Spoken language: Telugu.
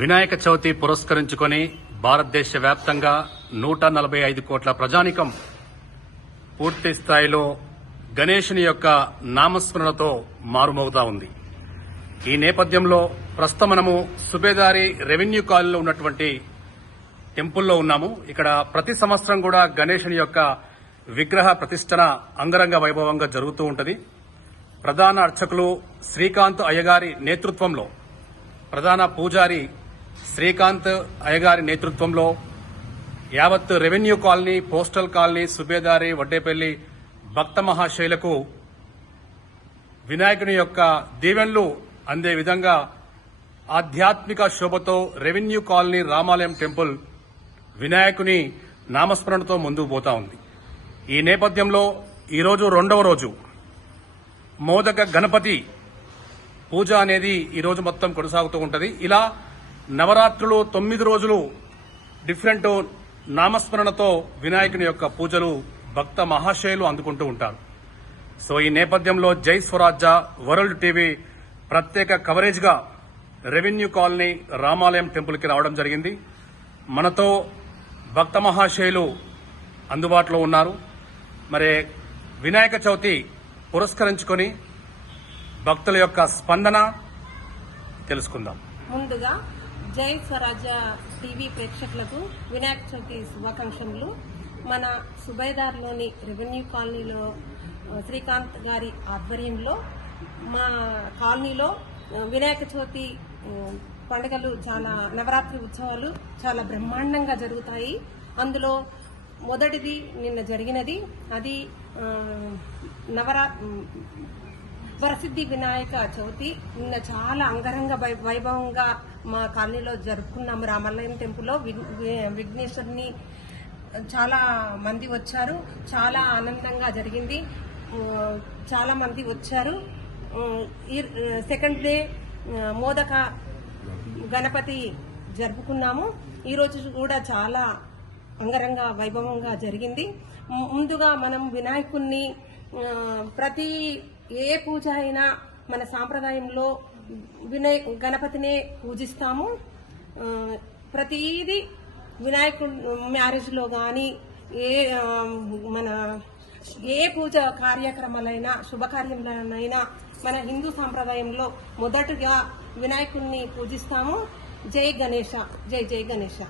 వినాయక చవితి పురస్కరించుకొని భారతదేశ వ్యాప్తంగా 145 కోట్ల ప్రజానికం పూర్తి స్థాయిలో గణేశుని యొక్క నామస్మరణతో మారుమోగుతా ఉంది. ఈ నేపథ్యంలో ప్రస్తుతం మనము సుబేదారి రెవెన్యూ కాలనీలో ఉన్నటువంటి టెంపుల్లో ఉన్నాము. ఇక్కడ ప్రతి సంవత్సరం కూడా గణేశుని యొక్క విగ్రహ ప్రతిష్టన అంగరంగ వైభవంగా జరుగుతూ ఉంటుంది. ప్రధాన అర్చకులు శ్రీకాంత్ అయ్యగారి నేతృత్వంలో, ప్రధాన పూజారి శ్రీకాంత్ అయ్యగారి నేతృత్వంలో యావత్ revenue colony, postal colony, Subedari, Vaddepalli భక్త మహాశైలకు వినాయకుని యొక్క దీవెనలు అందే విధంగా ఆధ్యాత్మిక శోభతో రెవెన్యూ కాలనీ రామాలయం టెంపుల్ వినాయకుని నామస్మరణతో ముందుకు పోతా ఉంది. ఈ నేపథ్యంలో ఈరోజు 2వ రోజు మోదక గణపతి పూజ అనేది ఈరోజు మొత్తం కొనసాగుతూ ఉంటుంది. ఇలా నవరాత్రులు 9 రోజులు డిఫరెంట్ నామస్మరణతో వినాయకుని యొక్క పూజలు భక్త మహాశయులు అందుకుంటూ ఉంటారు. సో ఈ నేపథ్యంలో జై స్వరాజ్య వరల్డ్ టీవీ ప్రత్యేక కవరేజ్ గా రెవెన్యూ కాలనీ రామాలయం టెంపుల్ కి రావడం జరిగింది. మనతో భక్త మహాశయులు అందుబాటులో ఉన్నారు. మరి వినాయక చవితి పురస్కరించుకొని భక్తుల యొక్క స్పందన తెలుసుకుందాం. ముందుగా జై స్వరాజ్య టీవీ ప్రేక్షకులకు వినాయక చవితి శుభాకాంక్షలు. మన సుబేదార్లోని రెవెన్యూ కాలనీలో శ్రీకాంత్ గారి ఆధ్వర్యంలో మా కాలనీలో వినాయక చవితి పండుగలు, చాలా నవరాత్రి ఉత్సవాలు చాలా బ్రహ్మాండంగా జరుగుతాయి. అందులో మొదటిది నిన్న జరిగినది. అది వరసిద్ధి వినాయక చవితి. నిన్న చాలా అంగరంగ వైభవంగా మా కాలనీలో జరుపుకున్నాము. రామాలయం టెంపుల్లో విఘ్నేశ్వరుని చాలా మంది వచ్చారు. చాలా ఆనందంగా జరిగింది. చాలా మంది వచ్చారు. సెకండ్ డే మోదక గణపతి జరుపుకున్నాము. ఈరోజు కూడా చాలా అంగరంగ వైభవంగా జరిగింది. ముందుగా మనం వినాయకుణ్ణి ప్రతి ఏ పూజ అయినా మన సాంప్రదాయంలో గణపతినే పూజిస్తాము. ప్రతిదీ వినాయకుడు మ్యారేజ్లో కానీ ఏ పూజ కార్యక్రమాలైనా శుభకార్యంలోనైనా మన హిందూ సాంప్రదాయంలో మొదటగా వినాయకుడిని పూజిస్తాము. జై గణేశ, జై జై గణేశ.